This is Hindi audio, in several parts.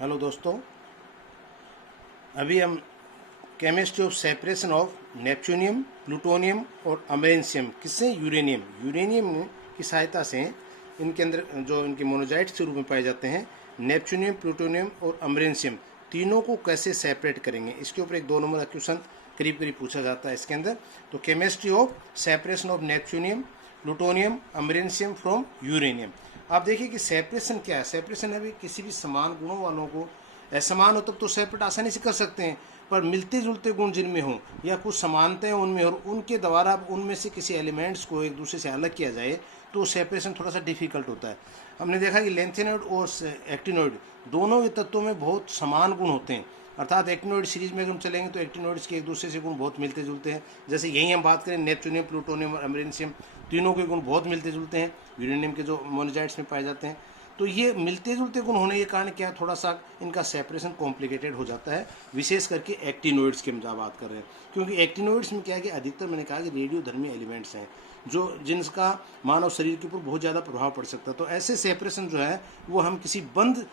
हेलो दोस्तों, अभी हम chemistry of separation of neptunium, plutonium और अमेरिशियम किससे यूरेनियम की सहायता से इनके अंदर जो इनके मोनोजाइट्स के रूप में पाए जाते हैं नेपच्यूनियम, प्लूटोनियम और अमेरिशियम तीनों को कैसे सेपरेट करेंगे, इसके ऊपर एक 2 नंबर का क्वेश्चन करीब करीब पूछा जाता है इसके अंदर। तो chemistry of separation of neptunium, plutonium, americium from uranium. आप देखिए कि सेपरेशन क्या है। सेपरेशन है भी किसी भी समान गुणों वालों को, असमान हो तब तो सेपरेट आसानी से कर सकते हैं, पर मिलते जुलते गुण जिनमें हों या कुछ समानताएं उनमें और उनके द्वारा उनमें से किसी एलिमेंट्स को एक दूसरे से अलग किया जाए तो सेपरेशन थोड़ा सा डिफिकल्ट होता है। हमने देखा कि लेंथेनॉइड और एक्टिनॉइड दोनों ही तत्वों में बहुत समान गुण होते हैं, अर्थात एक्टिनॉइड सीरीज में अगर हम चलेंगे तो एक्टिनॉइड्स के एक दूसरे से गुण बहुत मिलते जुलते हैं। जैसे यही हम बात करें नेपच्यूनियम, प्लूटोनियम और अमेरिशियम, तीनों के गुण बहुत मिलते जुलते हैं यूरेनियम के जो मोनोजाइट्स में पाए जाते हैं। तो ये मिलते जुलते गुण होने के कारण क्या थोड़ा सा इनका सेपरेशन कॉम्प्लिकेटेड हो जाता है, विशेष करके एक्टिनॉइड्स की हम जहाँ बात कर रहे हैं, क्योंकि एक्टिनॉइड्स में क्या है कि अधिकतर मैंने कहा कि रेडियोधर्मी एलिमेंट्स हैं जो जिनका मानव शरीर के ऊपर बहुत ज़्यादा प्रभाव पड़ सकता है। तो ऐसे सेपरेशन जो है वो हम किसी बंद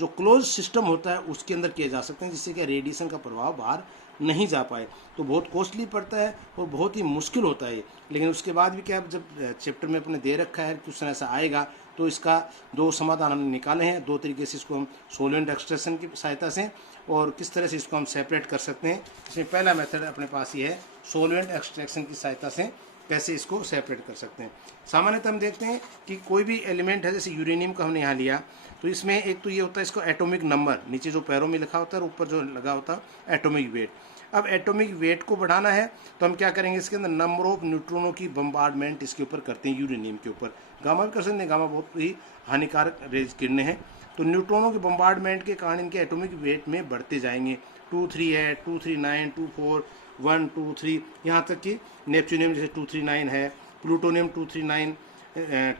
जो क्लोज सिस्टम होता है उसके अंदर किए जा सकते हैं, जिससे कि रेडिएशन का प्रभाव बाहर नहीं जा पाए। तो बहुत कॉस्टली पड़ता है और बहुत ही मुश्किल होता है, लेकिन उसके बाद भी क्या, जब चैप्टर में अपने दे रखा है क्वेश्चन ऐसा आएगा तो इसका 2 समाधान हमने निकाले हैं। 2 तरीके से इसको हम सोल्वेंट एक्सट्रैक्शन की सहायता से और किस तरह से इसको हम सेपरेट कर सकते हैं। इसमें पहला मेथड अपने पास ये है, सोल्वेंट एक्सट्रैक्शन की सहायता से कैसे इसको सेपरेट कर सकते हैं। सामान्यतः हम देखते हैं कि कोई भी एलिमेंट है, जैसे यूरेनियम का हमने यहाँ लिया तो इसमें एक तो ये होता है इसको एटॉमिक नंबर, नीचे जो पैरों में लिखा होता है और ऊपर जो लगा होता है एटॉमिक वेट। अब एटॉमिक वेट को बढ़ाना है तो हम क्या करेंगे, इसके अंदर नंबर ऑफ न्यूट्रॉनों की बम्बार्डमेंट इसके ऊपर करते हैं यूरेनियम के ऊपर। गामा भी कर सकते हैं, गामा बहुत ही हानिकारक रेज किरणें हैं। तो न्यूट्रॉनों के बम्बार्डमेंट के कारण इनके एटॉमिक वेट में बढ़ते जाएंगे। 2-3 है, 239, 24, 1, 2, 3, यहाँ तक कि नेपच्यूनियम जैसे 239 है, प्लूटोनियम 239,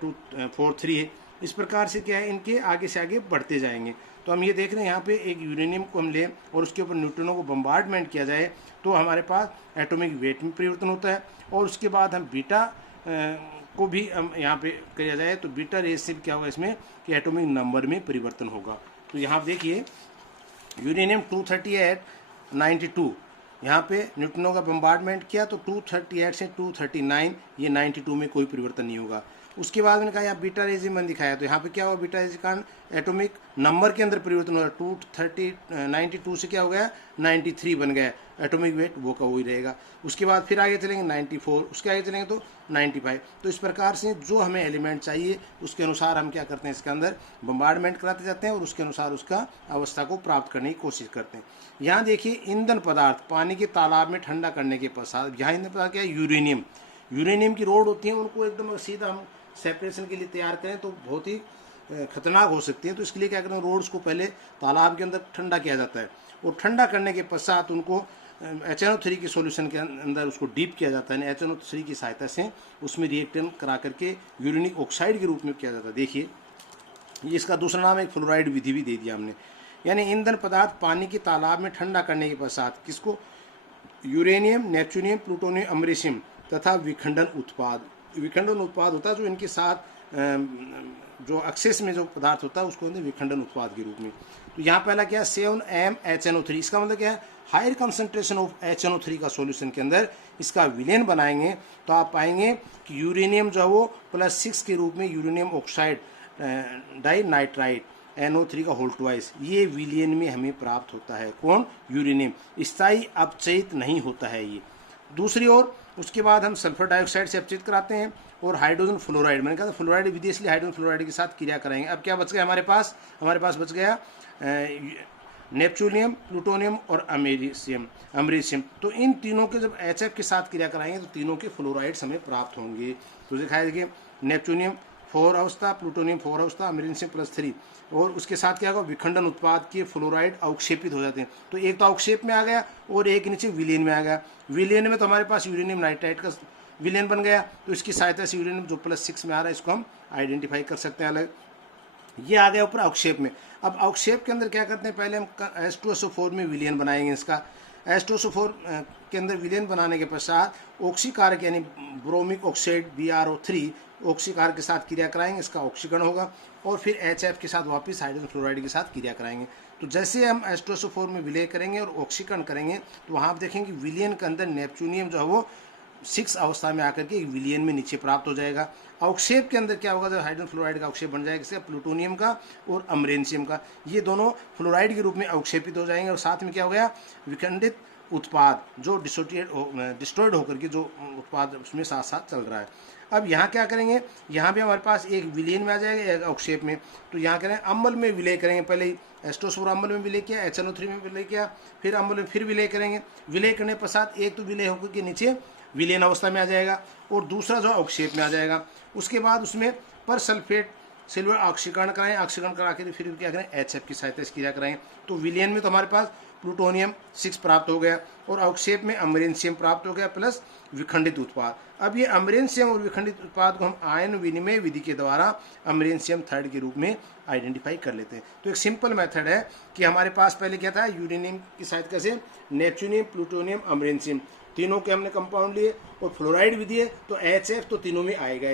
243 है। इस प्रकार से क्या है इनके आगे से आगे बढ़ते जाएंगे। तो हम ये देख रहे हैं यहाँ पे एक यूरेनियम को हम लें और उसके ऊपर न्यूट्रॉनों को बम्बार्डमेंट किया जाए तो हमारे पास एटॉमिक वेट में परिवर्तन होता है। और उसके बाद हम बीटा को भी हम यहाँ पे किया जाए तो बीटा रेस से क्या होगा इसमें कि एटॉमिक नंबर में परिवर्तन होगा। तो यहाँ देखिए यूरेनियम 238, 92, यहाँ पे न्यूट्रॉनों का बम्बार्डमेंट किया तो 238 से 239, ये 92 में कोई परिवर्तन नहीं होगा। उसके बाद मैंने कहा यहाँ बीटा रेज में दिखाया तो यहाँ पे क्या हुआ, बीटा रेज के कारण एटॉमिक नंबर के अंदर परिवर्तन हो रहा है। 92 से क्या हो गया 93 बन गया, एटॉमिक वेट वो का वही रहेगा। उसके बाद फिर आगे चलेंगे 94, उसके आगे चलेंगे तो 95। तो इस प्रकार से जो हमें एलिमेंट चाहिए उसके अनुसार हम क्या करते हैं, इसके अंदर बम्बार्डमेंट कराते जाते हैं और उसके अनुसार उसका अवस्था को प्राप्त करने की कोशिश करते हैं। यहाँ देखिए ईंधन पदार्थ पानी के तालाब में ठंडा करने के पश्चात, यहाँ ईंधन पदार्थ क्या है, यूरेनियम की रोड होती है, उनको एकदम सीधा हम सेपरेशन के लिए तैयार करें तो बहुत ही खतरनाक हो सकती है। तो इसके लिए क्या करें, रोड्स को पहले तालाब के अंदर ठंडा किया जाता है और ठंडा करने के पश्चात उनको HNO3 के सॉल्यूशन के अंदर उसको डीप किया जाता है। HNO3 की सहायता से उसमें रिएक्टेंट करा करके यूरेनिक ऑक्साइड के रूप में किया जाता है। देखिए ये इसका दूसरा नाम एक फ्लोराइड विधि भी दे दिया हमने। यानी ईंधन पदार्थ पानी के तालाब में ठंडा करने के पश्चात किसको, यूरेनियम, नेपच्यूनियम, प्लूटोनियम, अमेरिशियम तथा विखंडन उत्पाद होता है जो इनके साथ जो एक्सेस में जो पदार्थ होता है उसको विखंडन उत्पाद के रूप में। तो यहाँ पहला क्या है 7M-HNO3, इसका मतलब क्या है हायर कंसंट्रेशन ऑफ HNO3 का सॉल्यूशन के अंदर इसका विलेन बनाएंगे तो आप पाएंगे कि यूरेनियम जो है वो +6 के रूप में यूरेनियम ऑक्साइड डाइनाइट्राइड NO3 का होल ट्वाइस, ये विलियन में हमें प्राप्त होता है। कौन, यूरेनियम। स्थायी अपचयित नहीं होता है ये। दूसरी ओर उसके बाद हम सल्फर डाइऑक्साइड से अपचयित कराते हैं और हाइड्रोजन फ्लोराइड, मैंने कहा था फ्लोराइड विधि इसलिए हाइड्रोजन फ्लोराइड के साथ क्रिया कराएंगे। अब क्या बच गया हमारे पास बच गया नेपच्यूनियम, प्लूटोनियम और अमेरिशियम। तो इन तीनों के जब HF के साथ क्रिया कराएंगे तो तीनों के फ्लोराइड्स हमें प्राप्त होंगे। तो दिखाया देखिए नेपच्यूनियम 4 अवस्था, प्लूटोनियम 4 अवस्था, अमेरिशियम +3 और उसके साथ क्या होगा, विखंडन उत्पाद के फ्लोराइड अवक्षेपित हो जाते हैं। तो एक तो अवक्षेप में आ गया और एक नीचे विलेन में आ गया। विलेन में तो हमारे पास यूरेनियम नाइट्राइड का विलेन बन गया, तो इसकी सहायता से यूरेनियम जो +6 में आ रहा है इसको हम आइडेंटिफाई कर सकते हैं अलग। ये आ गया ऊपर अवक्षेप में। अब अवक्षेप के अंदर क्या करते हैं, पहले हम H2SO4 में विलेन बनाएंगे इसका, H2SO4 के अंदर विलेन बनाने के पश्चात ऑक्सीकारक यानी ब्रोमिक ऑक्साइड BrO3 ऑक्सीकारक के साथ क्रिया कराएंगे, इसका ऑक्सीकरण होगा और फिर HF के साथ वापस हाइड्रोजन फ्लोराइड के साथ क्रिया कराएंगे। तो जैसे हम H2SO4 में विलय करेंगे और ऑक्सीकरण करेंगे तो वहाँ आप देखेंगे विलियन के अंदर नेपच्यूनियम जो है वो 6 अवस्था में आकर के एक विलियन में नीचे प्राप्त हो जाएगा। अवक्षेप के अंदर क्या होगा, जब हाइड्रोजन फ्लोराइड का अवक्षेप बन जाएगा, इसका प्लूटोनियम का और अमरेंशियम का, ये दोनों फ्लोराइड के रूप में अवक्षेपित हो जाएंगे और साथ में क्या हो गया, विखंडित उत्पाद जो डिस्ट्रॉयड होकर के जो उत्पाद उसमें साथ साथ चल रहा है। अब यहाँ क्या करेंगे, यहाँ भी हमारे पास एक विलयन में आ जाएगा एक अवक्षेप में, तो यहाँ करें अम्ल में विलय करेंगे। पहले ही H2SO4 अम्ल में विलय किया, HNO3 में विलय किया, फिर अम्ल में फिर विलय करेंगे। विलय करने पश्चात एक तो विलय होकर के नीचे विलयन अवस्था में आ जाएगा और दूसरा जो अवक्षेप में आ जाएगा। उसके बाद उसमें पर सल्फेट सिल्वर ऑक्सीकरण कराएं, ऑक्सीकरण करा के फिर क्या करें, HF की सहायता से क्रिया कराएं। तो विलयन में तो हमारे पास प्लूटोनियम 6 प्राप्त हो गया और अवक्षेप में अमरेंशियम प्राप्त हो गया प्लस विखंडित उत्पाद। अब ये अमरेंशियम और विखंडित उत्पाद को हम आयन विनिमय विधि के द्वारा अमरेंशियम थर्ड के रूप में आइडेंटिफाई कर लेते हैं। तो एक सिंपल मेथड है कि हमारे पास पहले क्या था, यूरेनियम की सहायता से नेपच्यूनियम, प्लूटोनियम, अमरेंशियम तीनों के हमने कंपाउंड लिए और फ्लोराइड भी दिए, तो HF तो तीनों में आएगा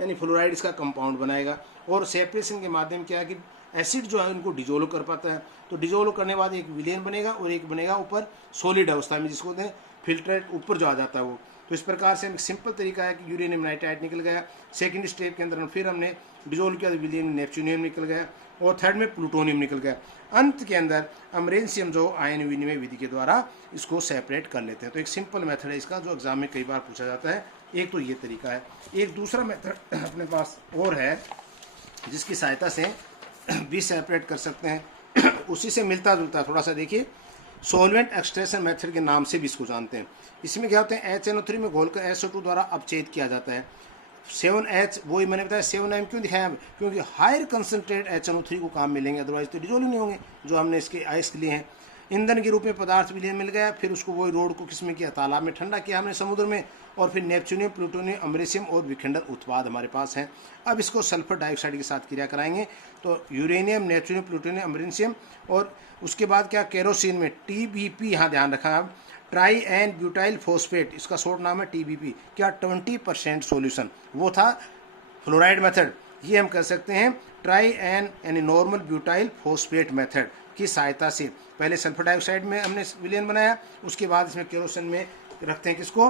यानी फ्लोराइड इसका कंपाउंड बनाएगा। और सेपरेशन के माध्यम क्या है कि एसिड जो है उनको डिजोल्व कर पाता है, तो डिजोल्व करने के बाद एक विलेन बनेगा और एक बनेगा ऊपर सॉलिड अवस्था में, जिसको कहते हैं फिल्ट्रेट, ऊपर जो आ जाता है वो। तो इस प्रकार से एक सिंपल तरीका है कि यूरेनियम नाइट्राइड निकल गया। सेकंड स्टेप के अंदर फिर हमने डिजोल्व किया तो विलियम नेपच्यूनियम निकल गया और थर्ड में प्लूटोनियम निकल गया। अंत के अंदर अमरेंशियम जो आयन विनिमय विधि के द्वारा इसको सेपरेट कर लेते हैं। तो एक सिंपल मेथड है इसका, जो एग्जाम में कई बार पूछा जाता है। एक तो ये तरीका है। एक दूसरा मेथड अपने पास और है जिसकी सहायता से भी सेपरेट कर सकते हैं, उसी से मिलता जुलता थोड़ा सा देखिए, सॉल्वेंट एक्सट्रैक्शन मेथड के नाम से भी इसको जानते हैं। इसमें क्या होते हैं, HNO3 में घोलकर SO2 द्वारा अपचेद किया जाता है। 7H वही मैंने बताया, 7M क्यों दिखाया, क्योंकि हायर कंसनट्रेट HNO3 को काम मिलेंगे, अदरवाइज तो डिजोल्व नहीं होंगे जो हमने इसके आइस लिए हैं। ईंधन के रूप में पदार्थ विलियन मिल गया, फिर उसको वही रोड को किसमें किया, तालाब में ठंडा किया हमने समुद्र में, और फिर नेपच्यूनियम, प्लूटोनियम, अमरेशियम और विखंडन उत्पाद हमारे पास हैं। अब इसको सल्फर डाइऑक्साइड के साथ क्रिया कराएंगे तो यूरेनियम, नेपच्यूनियम, प्लूटोनियम, अमरेशियम, और उसके बाद क्या, केरोसिन में TBP, यहाँ ध्यान रखा आप, ट्राई एन ब्यूटाइल फोस्फेट, इसका शॉर्ट नाम है TBP, क्या 20% सॉल्यूशन, वो था फ्लोराइड मेथड। ये हम कर सकते हैं ट्राई एन यानी नॉर्मल ब्यूटाइल फोस्फेट मेथड की सहायता से। पहले सल्फर डाइऑक्साइड में हमने विलयन बनाया, उसके बाद इसमें केरोसिन में रखते हैं किसको,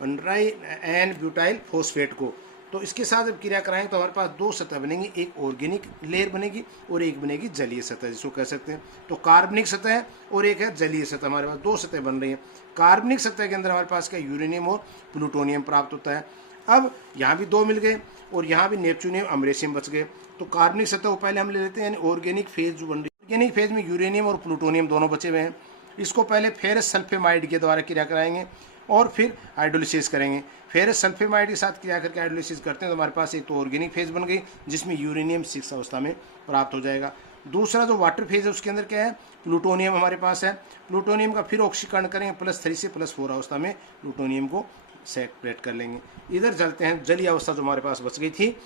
ट्राई एन ब्यूटाइल फोस्फेट को। तो इसके साथ जब क्रिया कराएंगे तो हमारे पास दो सतह बनेंगी, एक ऑर्गेनिक लेयर बनेगी और एक बनेगी जलीय सतह, जिसको कह सकते हैं। तो कार्बनिक सतह और एक है जलीय सतह, हमारे पास दो सतह बन रही है। कार्बनिक सतह के अंदर हमारे पास क्या, यूरेनियम और प्लूटोनियम प्राप्त होता है। अब यहाँ भी दो मिल गए और यहाँ भी नेपच्यूनियम, अमरेशियम बच गए। तो कार्बनिक सतह को पहले हम ले लेते हैं, यानी ऑर्गेनिक फेज जो बन रही है, ऑर्गेनिक फेज में यूरेनियम और प्लूटोनियम दोनों बचे हुए हैं। इसको पहले फेरस सल्फेमाइड के द्वारा क्रिया कराएंगे और फिर हाइड्रोलिसिस करेंगे। फेरस सल्फेमाइड के साथ क्रिया करके हाइड्रोलिसिस करते हैं तो हमारे पास एक तो ऑर्गेनिक फेज बन गई जिसमें यूरेनियम 6 अवस्था में प्राप्त हो जाएगा। दूसरा जो वाटर फेज है उसके अंदर क्या है, प्लूटोनियम हमारे पास है। प्लूटोनियम का फिर ऑक्सीकरण करेंगे, +3 से +4 अवस्था में प्लूटोनियम को सेपरेट कर लेंगे। इधर चलते हैं जलीय अवस्था जो हमारे पास बच गई थी,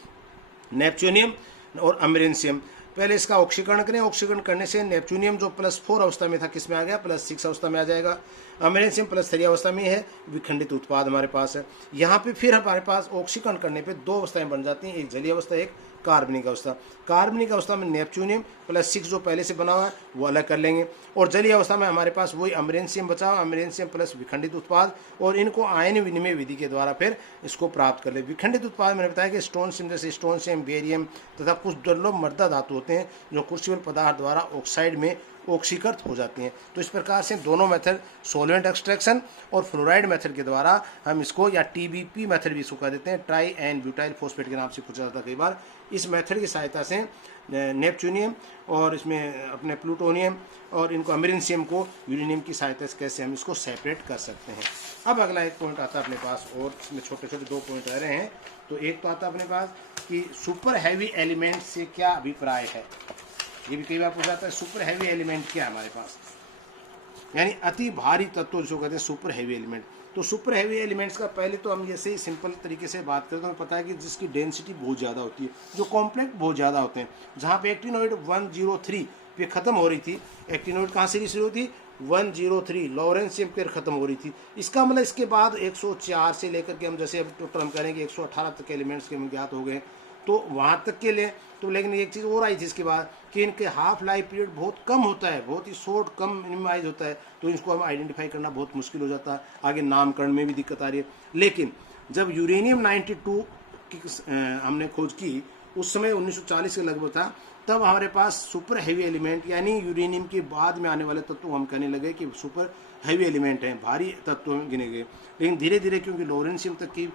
नेपच्यूनियम और अमरेशियम। पहले इसका ऑक्सीकरण करें, ऑक्सीकरण करने से नेपच्यूनियम जो +4 अवस्था में था किस में आ गया, +6 अवस्था में आ जाएगा। अमरेशियम +3 अवस्था में है, विखंडित उत्पाद हमारे पास है। यहाँ पे फिर हमारे पास ऑक्सीकरण करने पे दो अवस्थाएं बन जाती हैं, एक जलीय अवस्था, एक कार्बनिक अवस्था। कार्बनिक अवस्था में नेपच्यूनियम +6 जो पहले से बना हुआ है वो अलग कर लेंगे, और जलीय अवस्था में हमारे पास वही अमरेशियम बचा हुआ, अमरेशियम प्लस विखंडित उत्पाद, और इनको आयन विनिमय विधि के द्वारा फिर इसको प्राप्त कर ले। विखंडित उत्पाद मैंने बताया कि स्टोनशियम, जैसे स्टोनशियम, बेरियम तथा कुछ दुर्लभ मर्दा धातु होते हैं जो क्रूसिबल पदार्थ द्वारा ऑक्साइड में ऑक्सीकृत हो जाती हैं। तो इस प्रकार से दोनों मेथड, सॉल्वेंट एक्सट्रैक्शन और फ्लोराइड मेथड के द्वारा हम इसको, या TBP मेथड भी इसको कह देते हैं, ट्राई एन ब्यूटाइल फोस्फेट के नाम से पूछा जाता है कई बार। इस मेथड की सहायता से नेपच्यूनियम और इसमें अपने प्लूटोनियम और इनको अमरेशियम को यूरेनियम की सहायता से कैसे हम इसको सेपरेट कर सकते हैं। अब अगला एक पॉइंट आता है अपने पास, और इसमें छोटे छोटे 2 पॉइंट रह रहे हैं। तो एक तो आता है अपने पास कि सुपर हैवी एलिमेंट से क्या अभिप्राय है, ये भी कई बार पूछा जाता है। सुपर हैवी एलिमेंट क्या है हमारे पास, यानी अति भारी तत्व जो कहते हैं सुपर हैवी एलिमेंट। तो सुपर हैवी एलिमेंट्स का पहले तो हम जैसे ही सिंपल तरीके से बात करें तो हमें पता है कि जिसकी डेंसिटी बहुत ज़्यादा होती है, जो कॉम्प्लेक्स बहुत ज़्यादा होते हैं। जहाँ पे एक्टिनोइड 103 पे ख़त्म हो रही थी, एक्टिनोइड कहाँ से शुरू होती, 103 लॉरेंसियम पेयर खत्म हो रही थी। इसका मतलब इसके बाद 104 से लेकर के हम जैसे अब टोटल हम करेंगे 118 तक के एलिमेंट्स के ज्ञात हो गए, तो वहाँ तक के लिए तो लेकिन एक चीज़ और आई थी इसके बाद कि इनके हाफ लाइफ पीरियड बहुत कम होता है, बहुत ही शॉर्ट कम मिनिमाइज होता है, तो इसको हम आइडेंटिफाई करना बहुत मुश्किल हो जाता है, आगे नामकरण में भी दिक्कत आ रही है। लेकिन जब यूरेनियम 92 की हमने खोज की उस समय 1940 के लगभग था, तब हमारे पास सुपर हैवी एलिमेंट यानी यूरेनियम के बाद में आने वाले तत्व हम कहने लगे कि सुपर हैवी एलिमेंट हैं, भारी तत्व गिने गए। लेकिन धीरे धीरे क्योंकि लॉरेंसियम तक की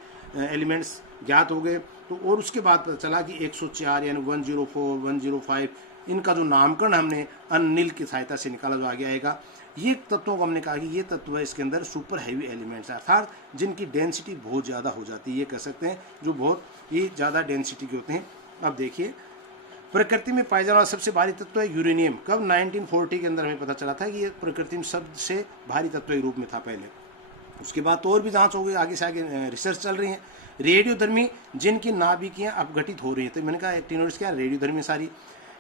एलिमेंट्स ज्ञात हो गए तो और उसके बाद पता चला कि 104 यानी 104, 105 इनका जो नामकरण हमने अनिल की सहायता से निकाला जो आगे आएगा, ये तत्वों को हमने कहा कि ये तत्व है इसके अंदर सुपर हैवी एलिमेंट्स है, अर्थात जिनकी डेंसिटी बहुत ज़्यादा हो जाती है, ये कह सकते हैं जो बहुत ही ज़्यादा डेंसिटी के होते हैं। अब देखिए प्रकृति में पाया जाने वाला सबसे भारी तत्व है यूरेनियम। कब 1940 के अंदर हमें पता चला था कि ये प्रकृति में सबसे भारी तत्व के रूप में था पहले। उसके बाद तो और भी जांच हो गई, आगे से आगे रिसर्च चल रही है। रेडियोधर्मी जिनकी नाभिकियाँ अपघटित हो रही हैं, तो मैंने कहा एक्टिनोइड्स क्या रेडियोधर्मी सारी।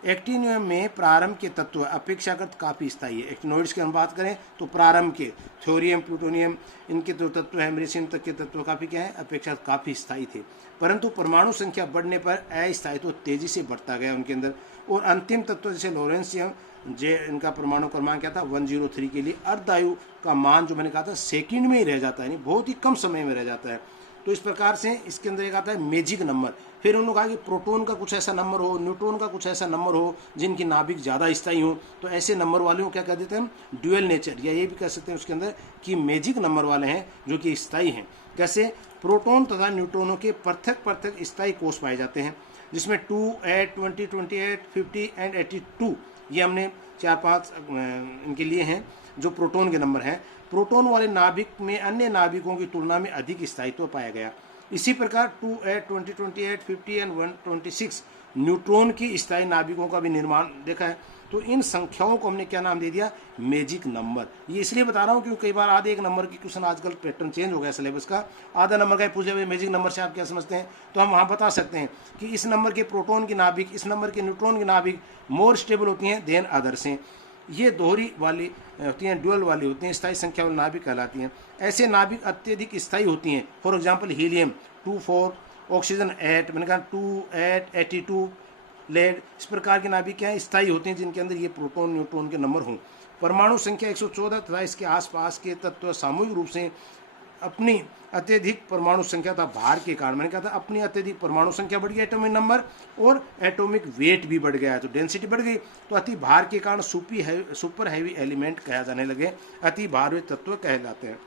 एक्टिनोइड में प्रारंभ के तत्व अपेक्षाकृत काफ़ी स्थायी है। एक्टिनोइड्स की हम बात करें तो प्रारंभ के थोरियम प्लूटोनियम इनके जो तत्व है अमेरिशियम तक के तत्व काफ़ी क्या है अपेक्षाकृत काफ़ी स्थायी थे, परंतु परमाणु संख्या बढ़ने पर अस्थायित्व तेजी से बढ़ता गया उनके अंदर। और अंतिम तत्व जैसे लॉरेंसियम जे इनका परमाणु क्रमांक क्या था 103 के लिए अर्धायु का मान जो मैंने कहा था सेकंड में ही रह जाता है, यानी बहुत ही कम समय में रह जाता है। तो इस प्रकार से इसके अंदर एक आता है मैजिक नंबर। फिर उन्होंने कहा कि प्रोटॉन का कुछ ऐसा नंबर हो, न्यूट्रॉन का कुछ ऐसा नंबर हो जिनकी नाभिक ज़्यादा स्थायी हो, तो ऐसे नंबर वाले को क्या कह देते हैं हम ड्यूअल नेचर, या ये भी कह सकते हैं उसके अंदर कि मैजिक नंबर वाले हैं जो कि स्थायी हैं। कैसे प्रोटॉन तथा न्यूट्रॉनों के पृथक पृथक स्थायी कोष पाए जाते हैं, जिसमें 2, 8, 20, 28, 50 एंड 82 ये हमने 4-5 इनके लिए हैं जो प्रोटॉन के नंबर हैं। प्रोटॉन वाले नाभिक में अन्य नाभिकों की तुलना में अधिक स्थायित्व पाया गया। इसी प्रकार 2, 8, 20, 28, 50 एंड 126 न्यूट्रॉन की स्थायी नाभिकों का भी निर्माण देखा है। तो इन संख्याओं को हमने क्या नाम दे दिया मैजिक नंबर। ये इसलिए बता रहा हूँ क्योंकि कई बार आधे एक नंबर की क्वेश्चन आजकल पैटर्न चेंज हो गया सिलेबस का, आधा नंबर का पूछे हुए मैजिक नंबर से आप क्या समझते हैं, तो हम वहाँ बता सकते हैं कि इस नंबर के प्रोटॉन की नाभिक इस नंबर के न्यूट्रॉन की नाभिक मोर स्टेबल होती हैं देन अदर्स हैं। ये दोहरी वाली होती हैं, ड्यूअल वाली होती हैं, स्थायी संख्या वाली नाभिक कहलाती हैं। ऐसे नाभिक अत्यधिक स्थायी होती हैं, फॉर एग्जांपल हीलियम 2, 4, ऑक्सीजन 8, मैंने कहा 2, 8, 82, लेड, इस प्रकार के नाभिक क्या हैं स्थायी होते हैं जिनके अंदर ये प्रोटॉन न्यूट्रॉन के नंबर हों। परमाणु संख्या 114 तथा इसके आसपास के तत्व सामूहिक रूप से अपनी अत्यधिक परमाणु संख्या तथा भार के कारण, मैंने कहा था अपनी अत्यधिक परमाणु संख्या बढ़ गई एटॉमिक नंबर और एटॉमिक वेट भी बढ़ गया है, तो डेंसिटी बढ़ गई, तो अति भार के कारण सुपर हैवी एलिमेंट कहा जाने लगे, अति भारी तत्व कहलाते हैं।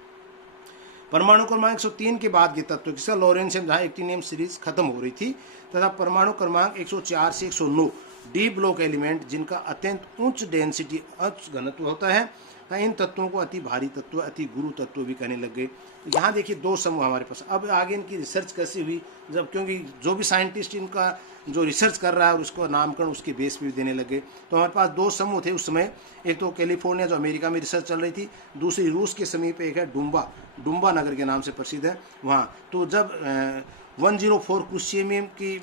परमाणु क्रमांक 103 के बाद ये तत्व किसका लॉरेंसियम जहाँ एक्टिनियम सीरीज खत्म हो रही थी तथा परमाणु क्रमांक 104 से 109 डी ब्लॉक एलिमेंट जिनका अत्यंत उच्च डेंसिटी उच्च घनत्व होता है, इन तत्वों को अति भारी तत्व अति गुरु तत्व भी कहने लग गए। यहाँ देखिए 2 समूह हमारे पास। अब आगे इनकी रिसर्च कैसी हुई, जब क्योंकि जो भी साइंटिस्ट इनका जो रिसर्च कर रहा है और उसको नामकरण उसके बेस पे भी देने लगे, तो हमारे पास 2 समूह थे उस समय। एक तो कैलिफोर्निया जो अमेरिका में रिसर्च चल रही थी, दूसरी रूस के समीप एक है डुम्बा नगर के नाम से प्रसिद्ध है वहाँ। तो जब 104 क्रूसियम की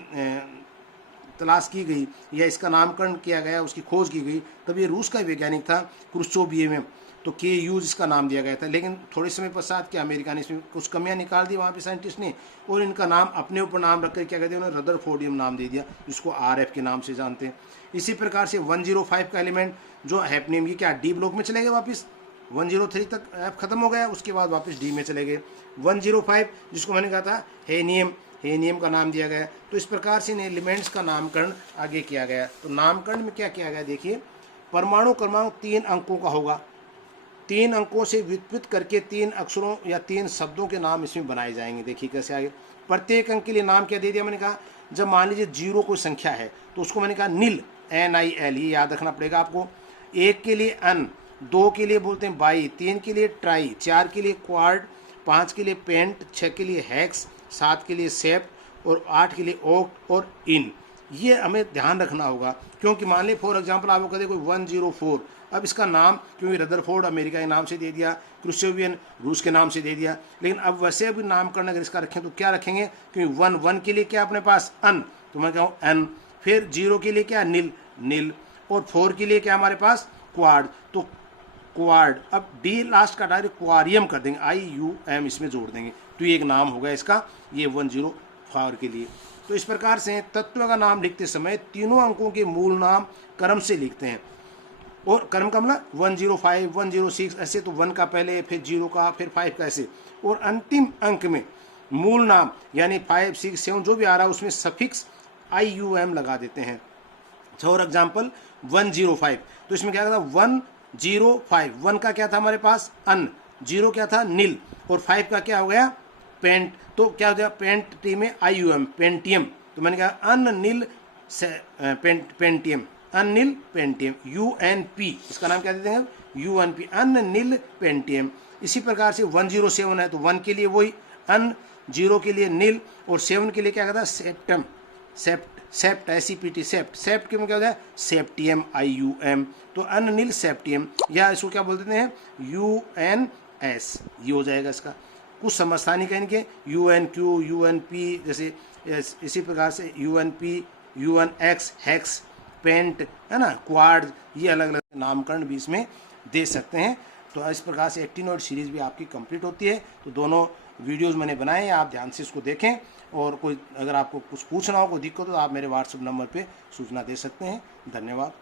तलाश की गई या इसका नामकरण किया गया, उसकी खोज की गई, तब ये रूस का वैज्ञानिक था क्रुश्चोव, तो KU इसका नाम दिया गया था। लेकिन थोड़े समय पश्चात क्या अमेरिका ने इसमें कुछ कमियां निकाल दी वहाँ पे साइंटिस्ट ने, और इनका नाम अपने ऊपर नाम रखकर क्या कहते हैं उन्होंने रदरफोर्डियम नाम दे दिया, जिसको RF के नाम से जानते हैं। इसी प्रकार से 105 का एलिमेंट जो हैफनियम, ये क्या डी ब्लॉक में चले गए वापस, 103 तक F खत्म हो गया, उसके बाद वापस डी में चले गए। 105 जिसको मैंने कहा था हेनियम का नाम दिया गया। तो इस प्रकार से इन एलिमेंट्स का नामकरण आगे किया गया। तो नामकरण में क्या किया गया देखिए, परमाणु क्रमांक 3 अंकों का होगा, 3 अंकों से व्युत्पन्न करके 3 अक्षरों या 3 शब्दों के नाम इसमें बनाए जाएंगे। देखिए कैसे आगे, प्रत्येक अंक के लिए नाम क्या दे दिया मैंने कहा, जब मान लीजिए 0 कोई संख्या है तो उसको मैंने कहा NIL, ये याद रखना पड़ेगा आपको। 1 के लिए अन, 2 के लिए बोलते हैं बाई, 3 के लिए ट्राई, 4 के लिए क्वाड, 5 के लिए पेंट, 6 के लिए हेक्स, 7 के लिए सेप्ट और 8 के लिए ओक्ट और इन। ये हमें ध्यान रखना होगा, क्योंकि मान लीजिए फॉर एग्जांपल आपको कहते कोई 104, अब इसका नाम क्योंकि रदरफोर्ड अमेरिका के नाम से दे दिया, क्रुश्चोवियन रूस के नाम से दे दिया, लेकिन अब वैसे भी नामकरण अगर इसका रखें तो क्या रखेंगे, क्योंकि 1 के लिए क्या अपने पास अन, तो मैं कहूँ एन, फिर 0 के लिए क्या NIL, और 4 के लिए क्या हमारे पास क्वाड। तो क्वाड, अब डी लास्ट का डायरेक्ट क्वारियम कर देंगे, IUM इसमें जोड़ देंगे, तो ये एक नाम होगा इसका, ये 104 के लिए। तो इस प्रकार से तत्व का नाम लिखते समय तीनों अंकों के मूल नाम क्रम से लिखते हैं, और क्रम का मतलब 105, 106 ऐसे, तो 1 का पहले, फिर 0 का, फिर 5 का ऐसे, और अंतिम अंक में मूल नाम यानी 5, 6, 7 जो भी आ रहा है उसमें सफिक्स IUM लगा देते हैं। फॉर एग्जाम्पल 105, तो इसमें क्या था 105, 1 का क्या था हमारे पास अन, 0 क्या था नील, और 5 का क्या हो गया पेंट, तो क्या हो गया पेंट टी में IUM पेंटियम, तो मैंने कहा अननील पेंटियम, अननील पेंटियम, UNP इसका नाम क्या देते हैं UNP अननील पेंटियम। इसी प्रकार से 107 है, तो 1 के लिए वही अन, 0 के लिए नील, और 7 के लिए क्या कहता है सेप्टम, सेप्ट SEPT सेप्ट, सेप्ट के में क्या होता है सेप्टियम IUM, तो अननील सेप्टियम, या इसको क्या बोल देते हैं UNS, ये हो जाएगा इसका। कुछ समझता नहीं कहीं के UNQ, UNP जैसे, इसी प्रकार से UNP, UNX हेक्स, पेंट है ना, क्वाड, ये अलग अलग नामकरण भी इसमें दे सकते हैं। तो इस प्रकार से एक्टिनोइड सीरीज भी आपकी कंप्लीट होती है। तो दोनों वीडियोस मैंने बनाए हैं, आप ध्यान से इसको देखें, और कोई अगर आपको कुछ पूछना हो, कोई दिक्कत हो, तो आप मेरे व्हाट्सएप नंबर पे सूचना दे सकते हैं। धन्यवाद।